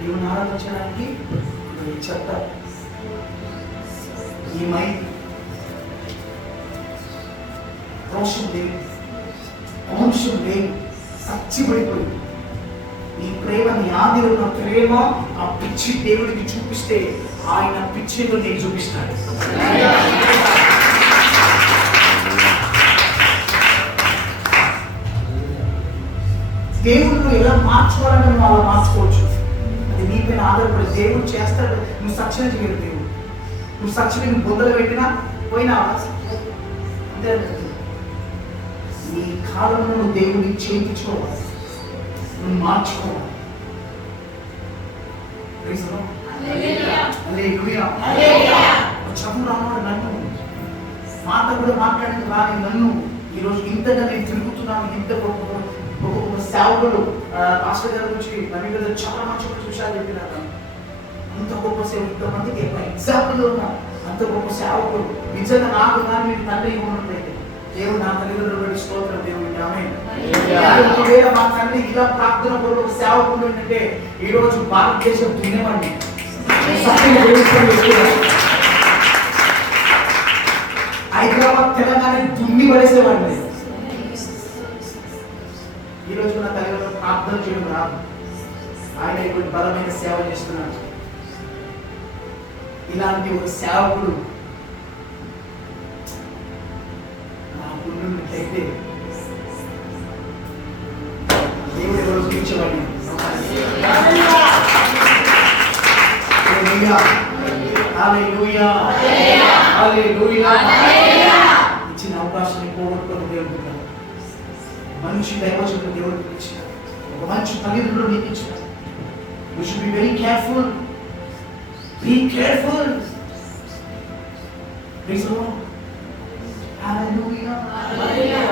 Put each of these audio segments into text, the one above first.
దేవుని ఆరాధించడానికి చెత్త, ఈ మైండ్, రోషం లేదు, అంశం లేదు, సచ్చిపడిపోయింది. నీ ప్రేమ, నీ ఆదిలో ఉన్న ప్రేమ, ఆ పిచ్చి దేవుడికి చూపిస్తే ఆయన పిచ్చిలో నీకు చూపిస్తాడు. దేవుడు ఎలా మార్చుకోవాలని నువ్వు అలా మార్చుకోవచ్చు. అది నీ పైన ఆధారపడి దేవుడు చేస్తాడు. నువ్వు సచ్చిన చేయడు దేవుడు. నువ్వు సచ్చిన నువ్వు బొందలు పెట్టినా పోయినా అంతే. నీ కాలంలో నువ్వు దేవుడిని చేయించుకోవాలి, నువ్వు మార్చుకోవాలి. చదువు రావాడు నన్ను, మాట కూడా మాట్లాడిన రాని నన్ను ఈరోజు ఇంతగా నేను తిరుగుతున్నాను. ఇంత గొప్ప సేవకులు మాస్టర్ గారి గురించి నవీన్ గారు చాలా మంచి విషయాలు చెప్పినారు. అంత గొప్ప సేవ, ఇంతమందికి ఎగ్జాంపుల్ ఉన్నారు. అంత గొప్ప సేవకులు నిజంగా నాకు కానీ మీరు తండ్రి ఉన్నట్లయితే దేవుడు నా తల్లిదండ్రులు స్తోత్రం దేవుడికి. ఆమేన్. ఒకవేళ మా తండ్రి ఇలా ప్రార్థన పూర్వక సేవకులు ఏంటంటే ఈరోజు భారతదేశం దున్నేవాడిని, హైదరాబాద్ తెలంగాణ దున్ని పడేసేవాడిని. ఈరోజు నా తల్లిదండ్రులు ప్రార్థన చేయడం రాదు, ఆయన ఇప్పుడు బలమైన సేవ చేస్తున్నాడు. ఇలాంటి ఒక సేవకుడు నాకున్నట్లయితే దేవుడు ఎవరు చూపించబడి ఇచ్చిన అవకాశాన్ని పోగొట్టుకుని దేవుడు మంచి దైవజనుడు దేవుడికి ఇచ్చిన ఒక మంచి తల్లిదండ్రులు నీకు ఇచ్చిన. You should be very careful. Be careful. Praise the Lord. Hallelujah. Hallelujah.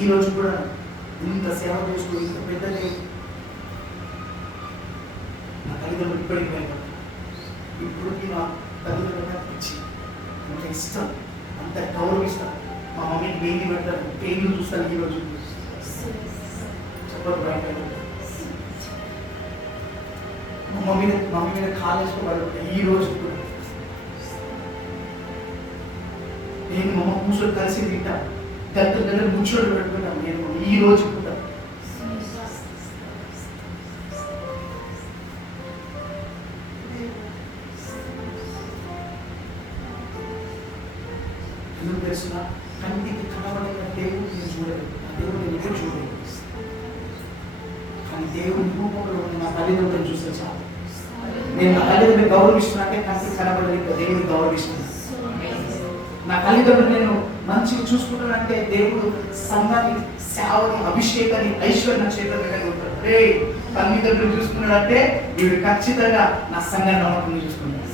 ఈ రోజు కూడా ఇంత సేవ చేస్తూ ఇంత పెద్దది నా తల్లిదండ్రులు ఇప్పటికి భయపడతారు. ఇప్పటికి నా తల్లిదండ్రులు ఇచ్చి అంత ఇష్టం, అంత గౌరవిస్తాను. మా మమ్మీకి వేడి పెడతాను, పేర్లు చూస్తాను. ఈరోజు చెప్పదు భయపడతాను. మా మమ్మీ మీద కాలేసుకోబడి ఈ రోజు కూడా నేను మా అమ్మ కూర్చొని కలిసి తింటా, దగ్గర కూర్చొని పెట్టుకుంటాను. నేను ఈ రోజు కూడా ఎందుకు తెలుసునా? కంటికి కనబడిన దేవుడు నేను చూడలేదు, దేవుడు నేను ఎప్పుడు చూడలేదు. కానీ దేవుడి రూపంలో నా తల్లిదండ్రులను చూస్తే చాలు. నేను నా తల్లిదండ్రులు గౌరవిస్తున్నా అంటే కంటికి కనబడలేదు, దేవుడిని గౌరవిస్తున్నాను. నా తల్లిదండ్రులు నేను మంచిగా చూసుకుంటానంటే దేవుడు సంఘాన్ని, సేవని, అభిషేకాన్ని, ఐశ్వర్య చేతలు ఉంటాడు. రే తల్లిదండ్రులు చూసుకున్నాడంటే వీడు ఖచ్చితంగా నా సంఘాన్ని నమ్మకంగా చూసుకుంటాడు,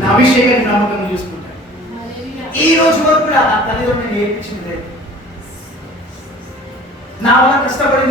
నా అభిషేకాన్ని నమ్మకంగా చూసుకుంటాడు. ఈ రోజు వరకు కూడా నా తల్లిదండ్రులు నేను నేర్పించింది లేదు. నా వల్ల కష్టపడింది